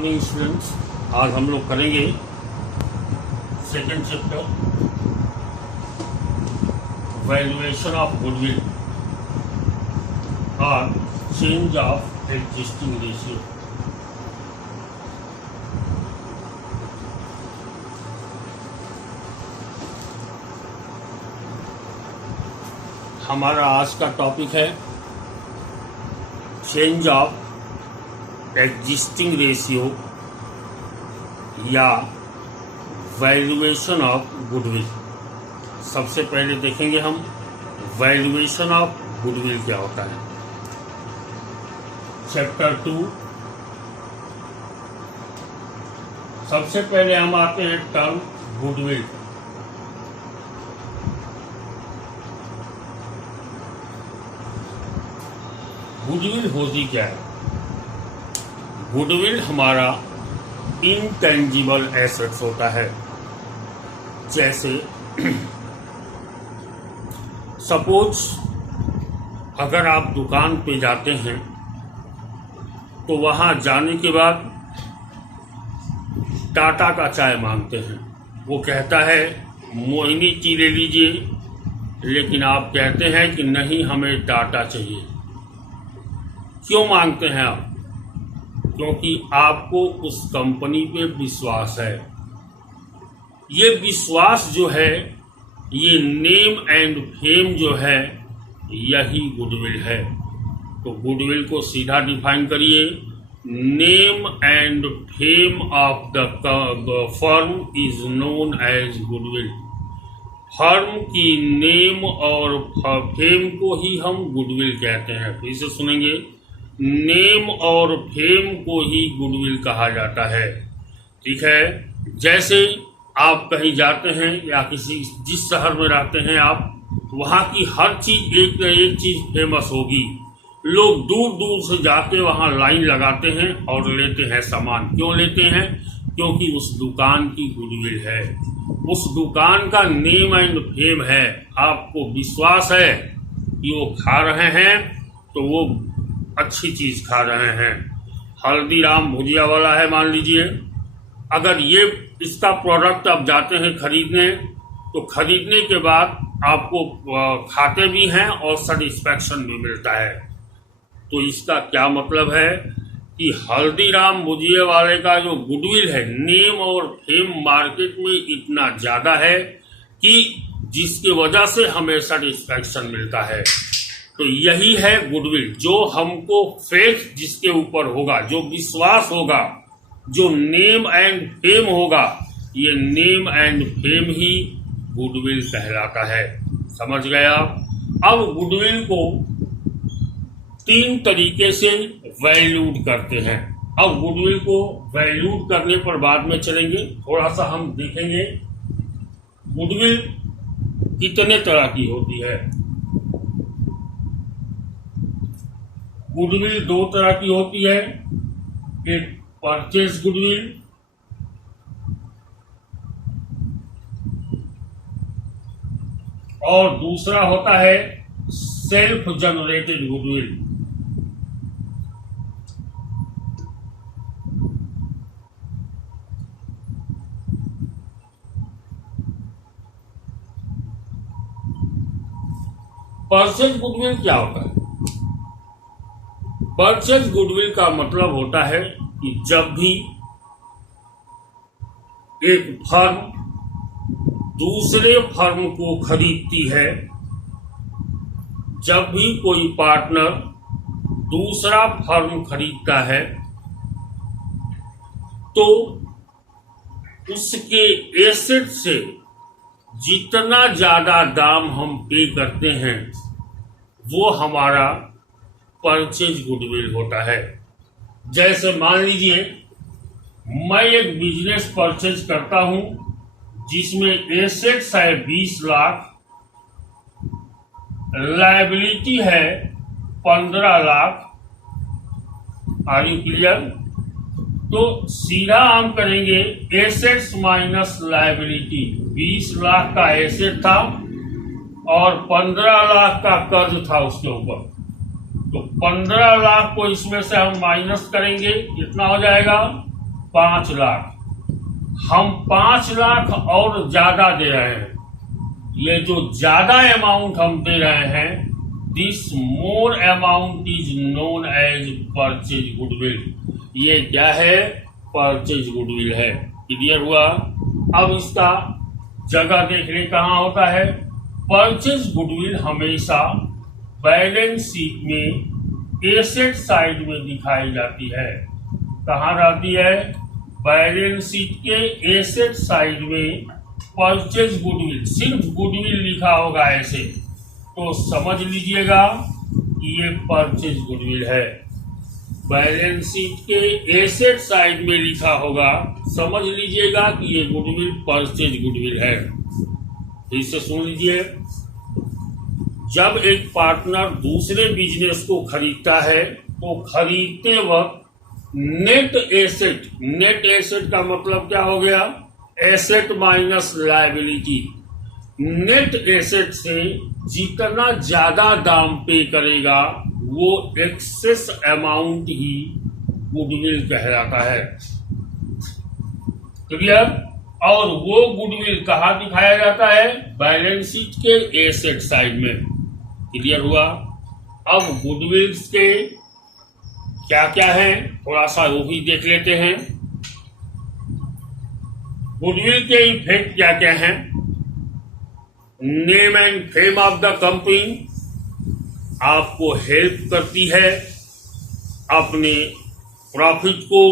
Morning students. आज हम लोग करेंगे second chapter valuation of goodwill और चेंज ऑफ एग्जिस्टिंग रेशियो। हमारा आज का टॉपिक है चेंज ऑफ एग्जिस्टिंग रेशियो या वैल्यूएशन ऑफ गुडविल। सबसे पहले देखेंगे हम वैल्यूएशन ऑफ गुडविल क्या होता है। चैप्टर 2। सबसे पहले हम आते हैं टर्म गुडविल। गुडविल होती क्या है? गुडविल हमारा इनटेंजिबल एसेट्स होता है। जैसे सपोज अगर आप दुकान पे जाते हैं तो वहां जाने के बाद टाटा का चाय मांगते हैं, वो कहता है मोहिनी टी ले लीजिए, लेकिन आप कहते हैं कि नहीं हमें टाटा चाहिए। क्यों मांगते हैं आप? क्योंकि आपको उस कंपनी पे विश्वास है। ये विश्वास जो है, ये नेम एंड फेम जो है, यही गुडविल है। तो गुडविल को सीधा डिफाइन करिए, name and fame of the firm is known as goodwill. Firm की नेम और फेम को ही हम गुडविल कहते हैं। फिर से सुनेंगे, नेम और फेम को ही गुडविल कहा जाता है। ठीक है, जैसे आप कहीं जाते हैं या जिस शहर में रहते हैं आप, वहाँ की हर चीज एक न एक चीज फेमस होगी। लोग दूर दूर से जाके वहाँ लाइन लगाते हैं और लेते हैं सामान। क्यों लेते हैं? क्योंकि उस दुकान की गुडविल है, उस दुकान का नेम एंड फेम है। आपको विश्वास है कि वो खा रहे हैं तो वो अच्छी चीज खा रहे हैं। हल्दीराम भुजिया वाला है मान लीजिए, अगर ये इसका प्रोडक्ट आप जाते हैं खरीदने, तो खरीदने के बाद आपको खाते भी हैं और सेटिस्फैक्शन भी मिलता है। तो इसका क्या मतलब है कि हल्दीराम भुजिया वाले का जो गुडविल है, नेम और फेम मार्केट में इतना ज्यादा है कि जिसकी वजह से हमें सेटिस्फैक्शन मिलता है। तो यही है गुडविल, जो हमको फेथ जिसके ऊपर होगा, जो विश्वास होगा, जो नेम एंड फेम होगा, ये name and fame he goodwill कहलाता है। समझ गए आप? अब गुडविल को 3 तरीके से वैल्यूड करते हैं। अब गुडविल को वैल्यूड करने पर बाद में चलेंगे, थोड़ा सा हम देखेंगे गुडविल कितने तरह की होती है। गुडविल 2 तरह की होती है, एक परचेज गुडविल और दूसरा होता है self generated goodwill. Purchase goodwill क्या होता है? परचेज गुडविल का मतलब होता है कि जब भी एक फर्म दूसरे फर्म को खरीदती है, जब भी कोई पार्टनर दूसरा फर्म खरीदता है, तो उसके एसेट से जितना ज्यादा दाम हम पे करते हैं, वो हमारा परचेज गुडविल होता है। जैसे मान लीजिए मैं एक बिजनेस परचेज करता हूं जिसमें एसेट्स है 20 लाख, लायबिलिटी है 15 लाख। Are you clear? तो सीधा हम करेंगे एसेट्स माइनस लायबिलिटी। 20 लाख का एसेट था और 15 लाख का कर्ज था उसके ऊपर, तो 15 लाख को इसमें से हम माइनस करेंगे, कितना हो जाएगा? 5 लाख, हम 5 लाख और ज्यादा दे रहे हैं। ये जो ज्यादा अमाउंट हम दे रहे हैं, this more amount is known as purchase goodwill. ये क्या है? परचेज गुडविल है। क्लियर हुआ? अब इसका जगह देखने कहाँ होता है? परचेज गुडविल हमेशा बैलेंस शीट में एसेट साइड में दिखाई जाती है। कहाँ रहती है? बैलेंस शीट के एसेट साइड में परचेज गुडविल, सिर्फ गुडविल लिखा होगा ऐसे, तो समझ लीजिएगा कि ये परचेज गुडविल है। बैलेंस शीट के एसेट साइड में लिखा होगा, समझ लीजिएगा कि ये गुडविल परचेज गुडविल है। फिर से सुन लीजिए, जब एक पार्टनर दूसरे बिजनेस को खरीदता है तो खरीदते वक्त नेट एसेट का मतलब क्या हो गया? Asset minus liability. Net asset से जितना ज्यादा दाम पे करेगा वो एक्सेस अमाउंट ही गुडविल कहलाता है। क्लियर? और वो गुडविल कहाँ दिखाया जाता है? बैलेंस शीट के एसेट साइड में। क्लियर हुआ? अब गुडविल्स के क्या क्या है, थोड़ा सा वो भी देख लेते हैं। गुडविल के इफेक्ट क्या क्या हैं? Name and fame of the company आपको हेल्प करती है अपने प्रॉफिट को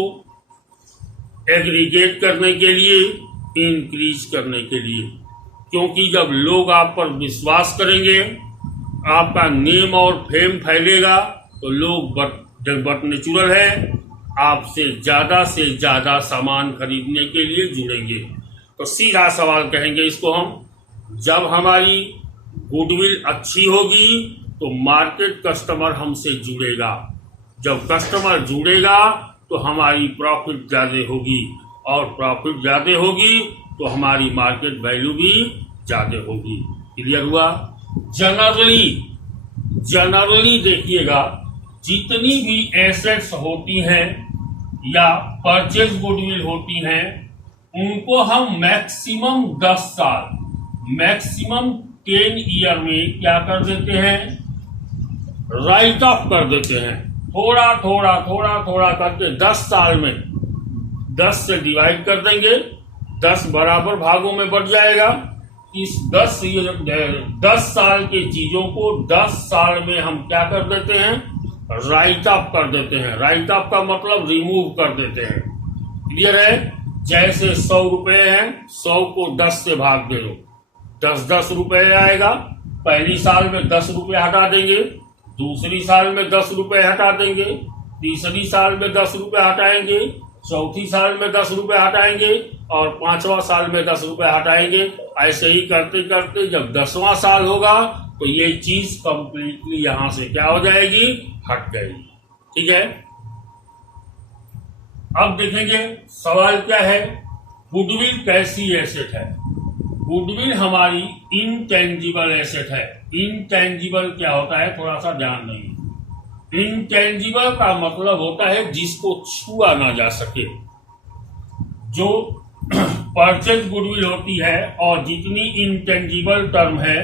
एग्रीगेट करने के लिए, इंक्रीज करने के लिए, क्योंकि जब लोग आप पर विश्वास करेंगे, आपका नेम और फेम फैलेगा, तो लोग बट नेचुरल है आपसे से ज्यादा सामान खरीदने के लिए जुड़ेंगे। तो सीधा सवाल कहेंगे इसको हम, जब हमारी गुडविल अच्छी होगी तो मार्केट कस्टमर हमसे जुड़ेगा। जब कस्टमर जुड़ेगा तो हमारी प्रॉफिट ज्यादा होगी, और प्रॉफिट ज्यादा होगी तो हमारी मार्केट वैल्यू भी ज्यादा होगी। क्लियर हुआ? जनरली देखिएगा, जितनी भी एसेट्स होती हैं या परचेज गुडविल होती हैं, उनको हम मैक्सिमम 10 साल, मैक्सिमम 10 ईयर में क्या कर देते हैं? राइट ऑफ कर देते हैं। थोड़ा थोड़ा करके 10 साल में 10 से डिवाइड कर देंगे, 10 बराबर भागों में बढ़ जाएगा। इस 10 साल की चीजों को 10 साल में हम क्या कर देते हैं? राइट ऑफ कर देते हैं। राइट ऑफ का मतलब रिमूव कर देते हैं। क्लियर है? जैसे 100 रुपए हैं, 100 को 10 से भाग दे दो, 10 रुपए आएगा। पहली साल में 10 रुपए हटा देंगे, दूसरी साल में 10 रुपए हटा देंगे, तीसरी साल में 10 रुपए हटाएंगे, चौथी साल में 10 रुपए हटाएंगे, और 5वां साल में 10 रुपए हटाएंगे। ऐसे ही करते करते जब 10वां साल होगा तो ये चीज कंप्लीटली यहां से क्या हो जाएगी? हट जाएगी। ठीक है? अब देखेंगे सवाल क्या है, गुडविल कैसी एसेट है? गुडविल हमारी इनटेंजिबल एसेट है। इनटेंजिबल क्या होता है, थोड़ा सा ध्यान देंगे। इनटेंजिबल का मतलब होता है जिसको छुआ ना जा सके। जो परचेज गुडविल होती है और जितनी इंटेंजिबल टर्म है,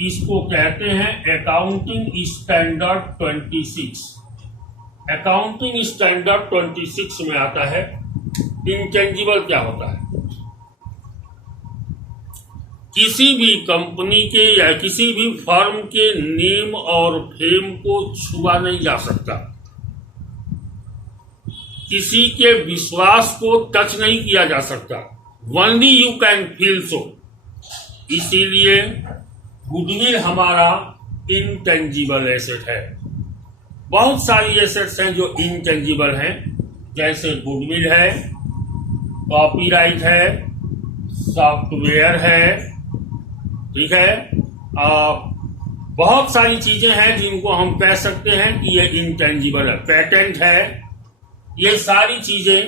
इसको कहते हैं अकाउंटिंग स्टैंडर्ड 26। अकाउंटिंग स्टैंडर्ड 26 में आता है इंटेंजिबल क्या होता है। किसी भी कंपनी के या किसी भी फर्म के नेम और फेम को छुआ नहीं जा सकता, किसी के विश्वास को टच नहीं किया जा सकता। Only you can feel so. इसीलिए गुडविल हमारा इनटेंजिबल एसेट है। बहुत सारी एसेट्स हैं जो इनटेंजिबल हैं, जैसे गुडविल है, कॉपीराइट है, सॉफ्टवेयर है, ठीक है, बहुत सारी चीजें हैं जिनको हम कह सकते हैं कि ये इनटेंजिबल है। पेटेंट है, ये सारी चीजें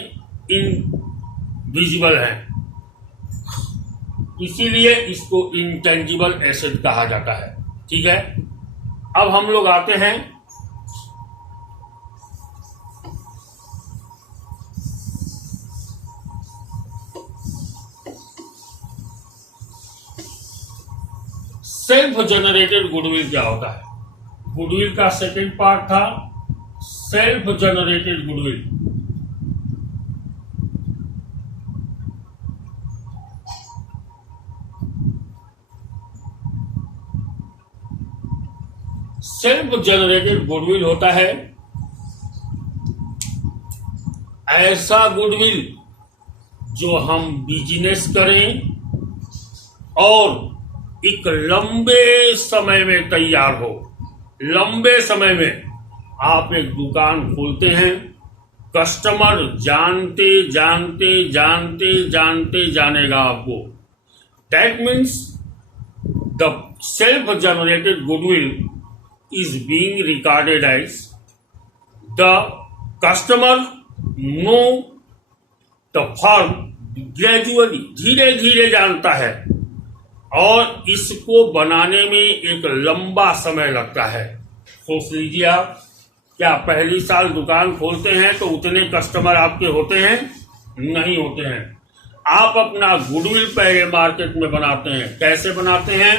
इनविजिबल हैं, इसीलिए इसको इनटेंजिबल एसेट कहा जाता है। ठीक है, अब हम लोग आते हैं सेल्फ जनरेटेड गुडविल क्या होता है? गुडविल का सेकंड पार्ट था self generated goodwill. Self generated goodwill होता है ऐसा गुडविल जो हम बिजनेस करें और एक लंबे समय में तैयार हो। लंबे समय में आप एक दुकान खोलते हैं, कस्टमर जानते जानते जानते जानते जानेगा आपको। That means the self generated goodwill is being regarded as the customer know the firm gradually, धीरे धीरे जानता है और इसको बनाने में एक लंबा समय लगता है। सोच लीजिए आप, क्या पहली साल दुकान खोलते हैं तो उतने कस्टमर आपके होते हैं? नहीं होते हैं। आप अपना गुडविल पहले मार्केट में बनाते हैं। कैसे बनाते हैं?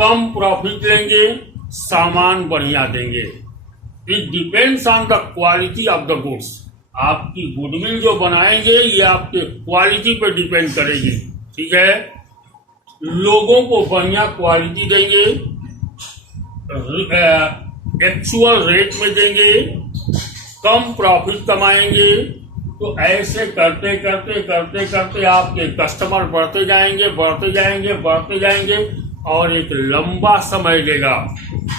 कम प्रॉफिट लेंगे, सामान बढ़िया देंगे। It depends on the quality of the goods. आपकी गुडविल जो बनाएंगे ये आपके क्वालिटी पर डिपेंड करेगी। ठीक है, लोगों को बढ़िया क्वालिटी देंगे, एक्चुअल रेट में देंगे, कम प्रॉफिट कमाएंगे। तो ऐसे करते करते करते करते आपके कस्टमर बढ़ते जाएंगे बढ़ते जाएंगे बढ़ते जाएंगे और एक लंबा समय लेगा।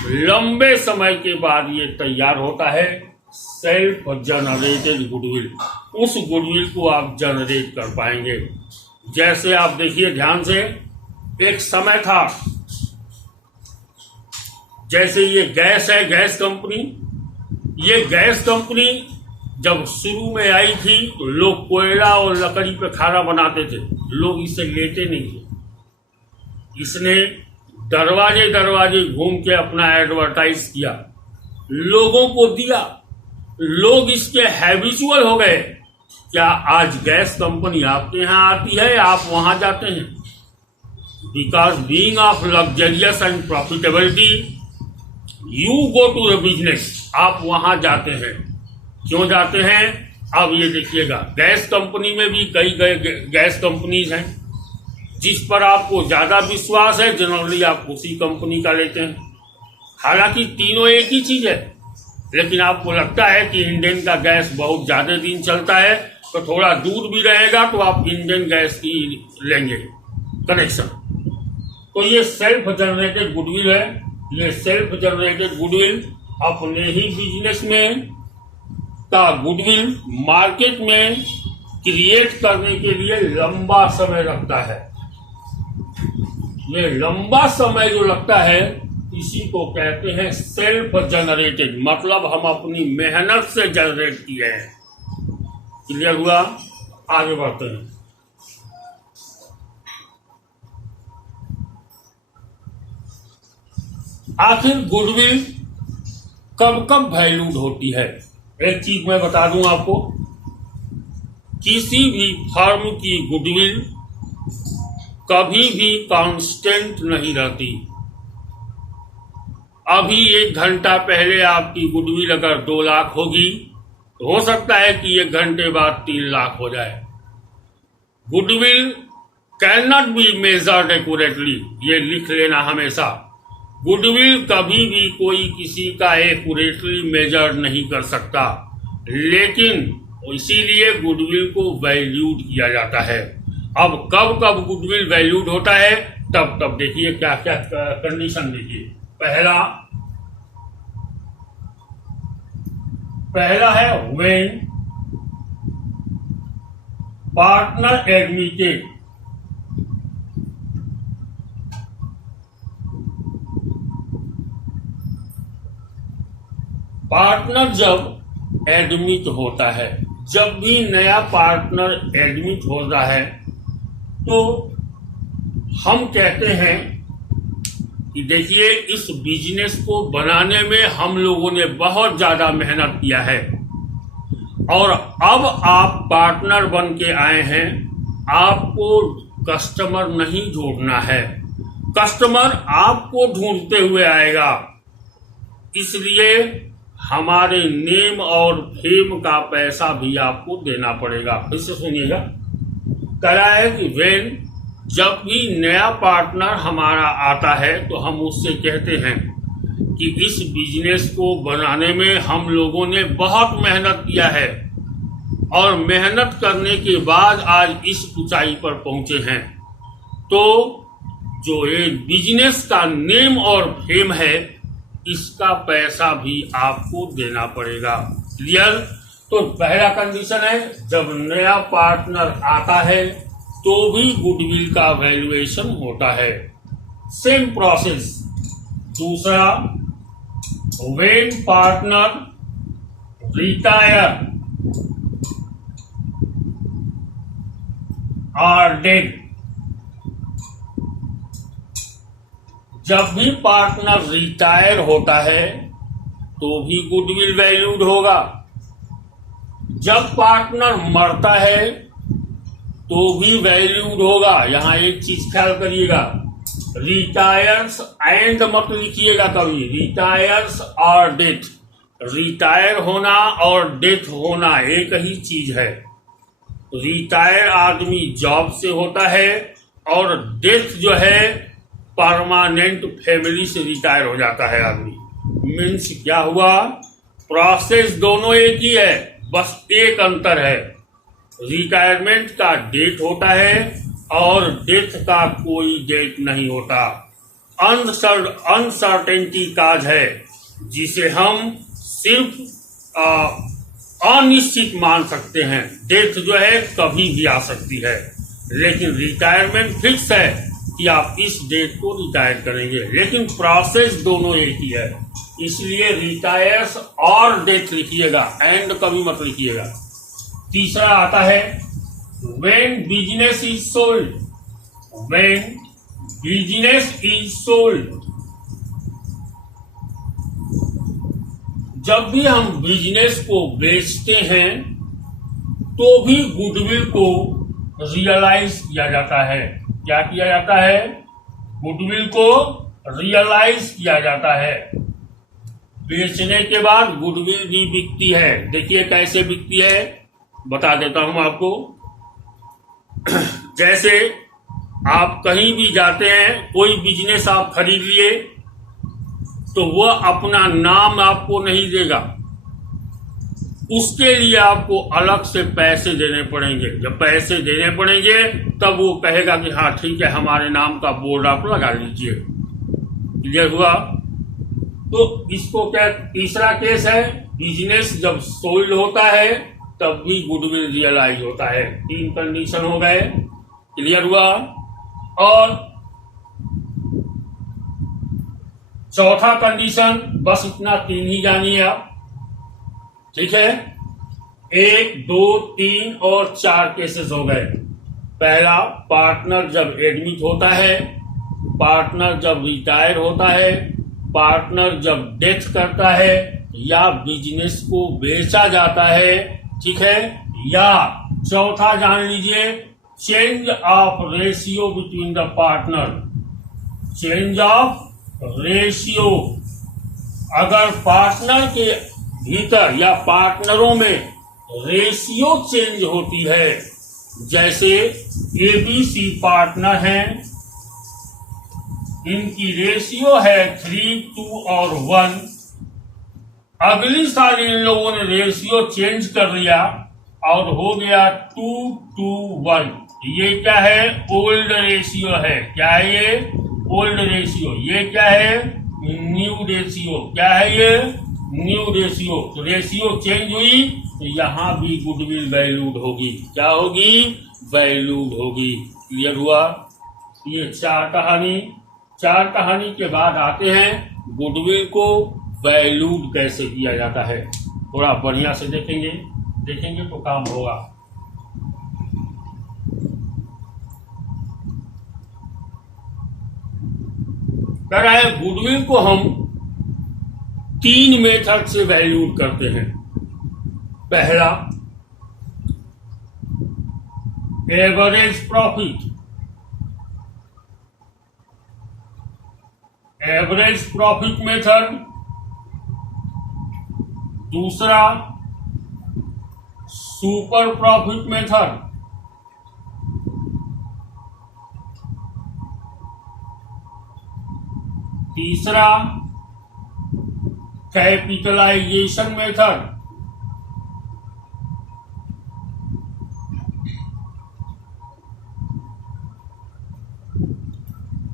लंबे समय के बाद ये तैयार होता है सेल्फ जनरेटेड गुडविल। उस गुडविल को आप जनरेट कर पाएंगे। जैसे आप देखिए ध्यान से, एक समय था, जैसे ये गैस है, गैस कंपनी। ये गैस कंपनी जब शुरू में आई थी तो लोग कोयला और लकड़ी पे खाना बनाते थे, लोग इसे लेते नहीं थे। इसने दरवाजे दरवाजे घूम के अपना एडवर्टाइज किया, लोगों को दिया, लोग इसके हैबिचुअल हो गए। क्या आज गैस कंपनी आपके यहाँ आती है, आप वहां जाते हैं? Because being of luxurious and profitability you go to the business. आप वहां जाते हैं। क्यों जाते हैं? अब ये देखिएगा, गैस कंपनी में भी कई गैस कंपनीज हैं। जिस पर आपको ज्यादा विश्वास है जनरली आप उसी कंपनी का लेते हैं। हालांकि तीनों एक ही चीज है, लेकिन आपको लगता है कि इंडियन का गैस बहुत ज्यादा दिन चलता है तो थोड़ा दूर भी रहेगा तो आप इंडियन गैस की लेंगे कनेक्शन। तो ये सेल्फ जनरेटेड गुडविल है। ये सेल्फ जनरेटेड गुडविल अपने ही बिजनेस में का गुडविल मार्केट में क्रिएट करने के लिए लंबा समय लगता है। ये लंबा समय जो लगता है इसी को कहते हैं सेल्फ जनरेटेड, मतलब हम अपनी मेहनत से जनरेट किए हैं। क्लियर हुआ? आगे बढ़ते हैं। आखिर गुडविल कब कब वैल्यूड होती है? एक चीज मैं बता दूं आपको, किसी भी फर्म की गुडविल कभी भी कांस्टेंट नहीं रहती। अभी 1 घंटा पहले आपकी गुडविल अगर 2 लाख होगी तो हो सकता है कि 1 घंटे बाद 3 लाख हो जाए। Goodwill can not be measured accurately, ये लिख लेना हमेशा। गुडविल कभी भी कोई किसी का एक्यूरेटली मेजर नहीं कर सकता, लेकिन इसीलिए गुडविल को वैल्यूड किया जाता है। अब कब कब गुडविल वैल्यूड होता है, तब देखिए क्या क्या कंडीशन देखिए। पहला है व्हेन पार्टनर एडमिटेड। पार्टनर जब एडमिट होता है, जब भी नया पार्टनर एडमिट होता है तो हम कहते हैं कि देखिए इस बिजनेस को बनाने में हम लोगों ने बहुत ज्यादा मेहनत किया है और अब आप पार्टनर बन के आए हैं। आपको कस्टमर नहीं जोड़ना है, कस्टमर आपको ढूंढते हुए आएगा। इसलिए हमारे नेम और फेम का पैसा भी आपको देना पड़ेगा। फिर से सुनिएगा, कह रहा है कि जब भी नया पार्टनर हमारा आता है तो हम उससे कहते हैं कि इस बिजनेस को बनाने में हम लोगों ने बहुत मेहनत किया है और मेहनत करने के बाद आज इस ऊंचाई पर पहुंचे हैं। तो जो ये बिजनेस का नेम और फेम है, इसका पैसा भी आपको देना पड़ेगा। क्लियर? तो पहला कंडीशन है, जब नया पार्टनर आता है तो भी गुडविल का वैल्यूएशन होता है। Same process. दूसरा, व्हेन पार्टनर रिटायर और डेड, जब भी पार्टनर रिटायर होता है तो भी गुडविल वैल्यूड होगा। जब पार्टनर मरता है तो भी वैल्यूड होगा। यहां एक चीज ख्याल करिएगा, रिटायर्स एंड मत लिखिएगा कभी, रिटायर्स और डेथ। रिटायर होना और डेथ होना एक ही चीज है। रिटायर आदमी जॉब से होता है और डेथ जो है परमानेंट फैमिली से रिटायर हो जाता है आदमी। मीन्स क्या हुआ, प्रोसेस दोनों एक ही है, बस एक अंतर है, रिटायरमेंट का डेट होता है और डेथ का कोई डेट नहीं होता। अनसर्टेनिटी काज है जिसे हम सिर्फ अनिश्चित मान सकते हैं। डेथ जो है कभी भी आ सकती है, लेकिन रिटायरमेंट फिक्स है कि आप इस डेट को रिटायर करेंगे, लेकिन प्रोसेस दोनों एक ही है। इसलिए रिटायर्स और डेथ लिखिएगा, एंड कभी मत लिखिएगा। तीसरा आता है when business is sold. When business is sold, जब भी हम बिजनेस को बेचते हैं तो भी गुडविल को रियलाइज किया जाता है। क्या किया जाता है? गुडविल को रियलाइज किया जाता है। बेचने के बाद गुडविल भी बिकती है। देखिए कैसे बिकती है, बता देता हूं आपको। जैसे आप कहीं भी जाते हैं, कोई बिजनेस आप खरीद लिए तो वह अपना नाम आपको नहीं देगा, उसके लिए आपको अलग से पैसे देने पड़ेंगे। जब पैसे देने पड़ेंगे तब वो कहेगा कि हाँ ठीक है, हमारे नाम का बोर्ड आप लगा लीजिए। क्लियर हुआ? तो इसको क्या, तीसरा केस है, बिजनेस जब सोल्ड होता है तब भी गुडविल रियलाइज होता है। 3 कंडीशन हो गए। क्लियर हुआ? और चौथा कंडीशन, बस इतना 3 ही जानिए आप, ठीक है। 1, 2, 3 और 4 केसेस हो गए। पहला, पार्टनर जब एडमिट होता है, पार्टनर जब रिटायर होता है, पार्टनर जब डेथ करता है, या बिजनेस को बेचा जाता है, ठीक है। या चौथा जान लीजिए, change of ratio between the partner. Change of ratio, अगर पार्टनर के भीतर या पार्टनरों में रेशियो चेंज होती है, जैसे ABC पार्टनर हैं, इनकी रेशियो है 3, 2 और 1, अगली साल इन लोगों ने रेशियो चेंज कर लिया और हो गया 2, 2, 1। ये क्या है? ओल्ड रेशियो है। क्या है ये? Old ratio. ये क्या है? New ratio. क्या है ये? New ratio. तो रेशियो चेंज हुई तो यहां भी गुडविल वैल्यूड होगी। क्या होगी? वैल्यूड होगी। क्लियर हुआ? ये 4 कहानी। 4 कहानी के बाद आते हैं गुडविल को वैल्यूड कैसे किया जाता है। थोड़ा बढ़िया से देखेंगे तो काम होगा। कह रहा है गुडविल को हम 3 मेथड से वैल्यूड करते हैं। पहला, average profit. Average profit method, दूसरा सुपर प्रॉफिट मेथड, तीसरा कैपिटलाइजेशन मेथड,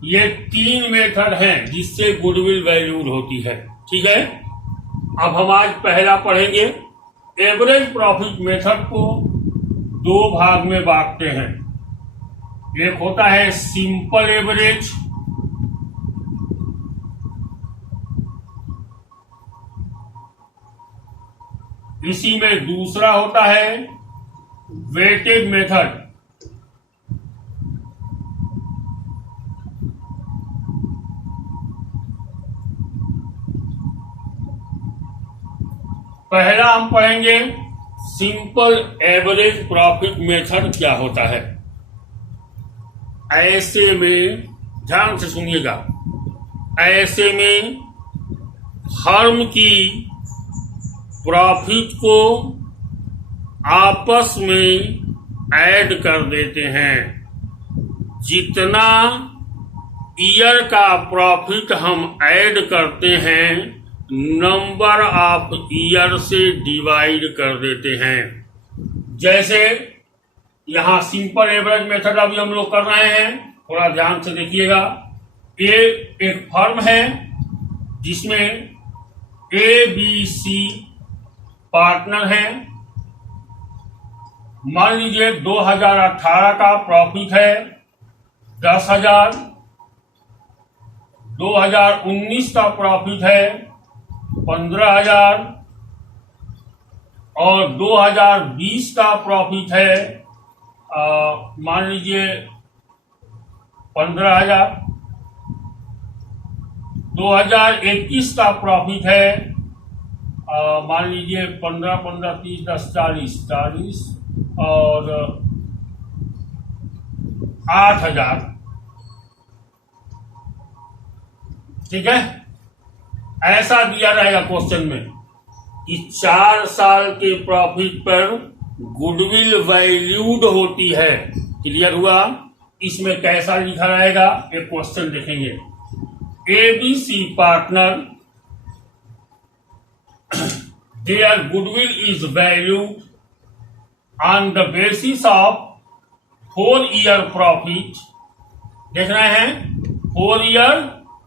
ये 3 मेथड हैं जिससे गुडविल वैल्यूड होती है। ठीक है, अब हम आज पहला पढ़ेंगे। एवरेज प्रॉफिट मेथड को 2 भाग में बांटते हैं। एक होता है सिंपल एवरेज, इसी में दूसरा होता है वेटेड मेथड। पहला हम पढ़ेंगे सिंपल एवरेज प्रॉफिट मेथड क्या होता है। ऐसे में ध्यान से सुनिएगा, ऐसे में फर्म की प्रॉफिट को आपस में ऐड कर देते हैं। जितना ईयर का प्रॉफिट हम ऐड करते हैं, नंबर ऑफ ईयर से डिवाइड कर देते हैं। जैसे यहां सिंपल एवरेज मेथड अभी हम लोग कर रहे हैं, थोड़ा ध्यान से देखिएगा। एक फर्म है जिसमें ABC पार्टनर है। मान लीजिए 2018 का प्रॉफिट है 10,000, 2019 का प्रॉफिट है 15,000 और 2020 का प्रॉफिट है मान लीजिए 15,000। 2021 का प्रॉफिट है मान लीजिए 15, 15, 30, 10, 40 और 8,000। ठीक है, ऐसा दिया रहेगा क्वेश्चन में कि 4 साल के प्रॉफिट पर गुडविल वैल्यूड होती है। क्लियर हुआ? इसमें कैसा लिखा रहेगा, एक क्वेश्चन देखेंगे। ABC partner, their goodwill is valued on the basis of 4-year profit। देख रहे हैं, 4-year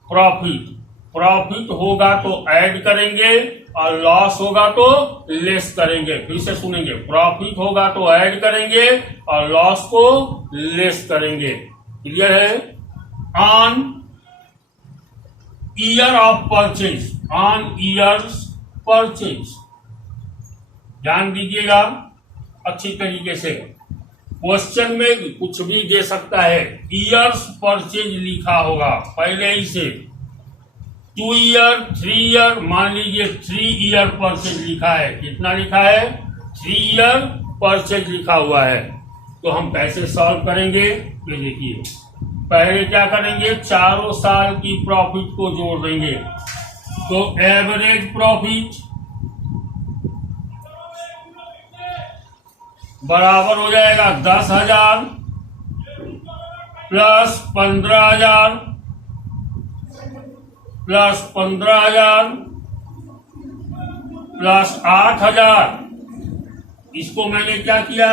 profit। प्रॉफिट होगा तो ऐड करेंगे और लॉस होगा तो लेस करेंगे। फिर से सुनेंगे, प्रॉफिट होगा तो ऐड करेंगे और लॉस को लेस करेंगे। क्लियर है? On year of purchase, on years purchase. ध्यान दीजिएगा अच्छी तरीके से, क्वेश्चन में कुछ भी दे सकता है। ईयर्स परचेज लिखा होगा पहले ही से। 2 ईयर, 3 ईयर, मान लीजिए 3 ईयर परचेज लिखा है। कितना लिखा है? 3 ईयर परचेज लिखा हुआ है। तो हम कैसे सॉल्व करेंगे, ये देखिए। पहले क्या करेंगे, चारों साल की प्रॉफिट को जोड़ देंगे। तो एवरेज प्रॉफिट बराबर हो जाएगा 10,000 प्लस 15,000 प्लस 15,000 प्लस 8,000। इसको मैंने क्या किया,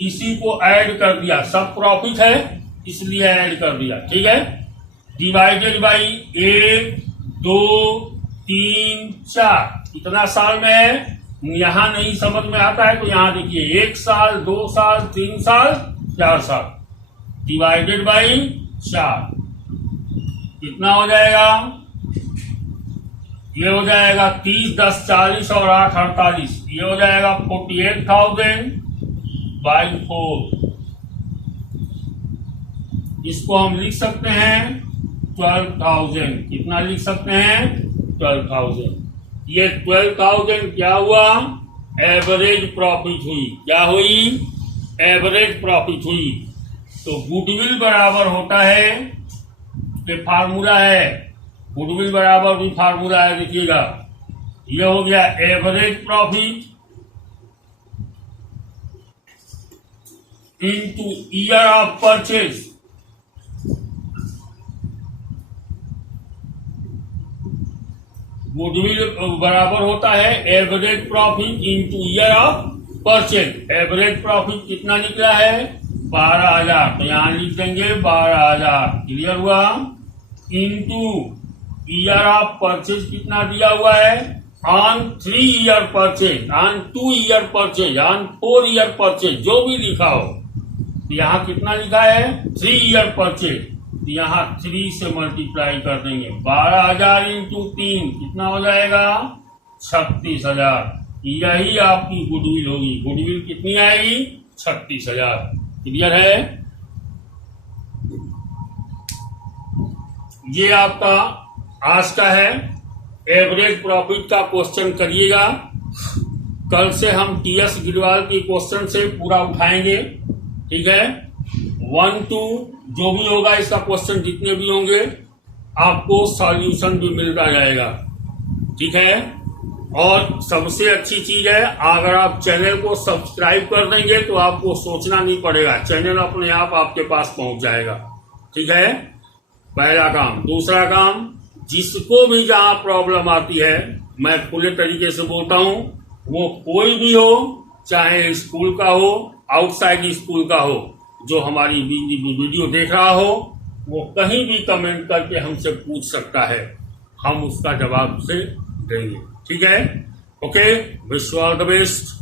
इसी को ऐड कर दिया। सब प्रॉफिट है इसलिए ऐड कर दिया। ठीक है, डिवाइडेड बाई 1, 2, 3, 4। कितना साल में है यहां नहीं समझ में आता है तो यहां देखिए, 1 साल, 2 साल, 3 साल, 4 साल, डिवाइडेड बाई 4। कितना हो जाएगा? ये हो जाएगा 30, 10, 40 और 8, 48। ये हो जाएगा 48,000 बाई 4। इसको हम लिख सकते हैं 12,000। कितना लिख सकते हैं? 12,000। ये 12,000 क्या हुआ? एवरेज प्रॉफिट हुई। क्या हुई? एवरेज प्रॉफिट हुई। तो गुडविल बराबर होता है, ये फार्मूला है गुडविल बराबर भी फार्मूला है, देखिएगा ये हो गया average profit into year of purchase. Goodwill बराबर होता है average profit into year of purchase. Average profit कितना निकला है 12,000, तो यहां लिख देंगे 12,000, क्लियर हुआ। इनटू ईयर ऑफ परचेज कितना दिया हुआ है on 3 year purchase, on 2 year purchase, on 4 year purchase, जो भी लिखा हो। यहाँ कितना लिखा है 3 ईयर परचेज, यहाँ 3 से मल्टीप्लाई कर देंगे। 12,000 इंटू 3 कितना हो जाएगा 36,000। यही आपकी गुडविल होगी। गुडविल कितनी आएगी 36,000। क्लियर है। ये आपका आज का है एवरेज प्रॉफिट का क्वेश्चन करिएगा। कल से हम टीएस गिरवाल की क्वेश्चन से पूरा उठाएंगे, ठीक है। 1 2 जो भी होगा इसका क्वेश्चन जितने भी होंगे आपको सॉल्यूशन भी मिलता जाएगा, ठीक है। और सबसे अच्छी चीज है अगर आप चैनल को सब्सक्राइब कर देंगे तो आपको सोचना नहीं पड़ेगा, चैनल अपने आप आपके पास पहुंच जाएगा, ठीक है। पहला काम। दूसरा काम, जिसको भी जहां प्रॉब्लम आती है मैं खुले तरीके से बोलता हूं, वो कोई भी हो, चाहे स्कूल का हो आउटसाइड स्कूल का हो, जो हमारी वीडियो देख रहा हो वो कहीं भी कमेंट करके हमसे पूछ सकता है, हम उसका जवाब से देंगे, ठीक है। Okay, wish you all the best.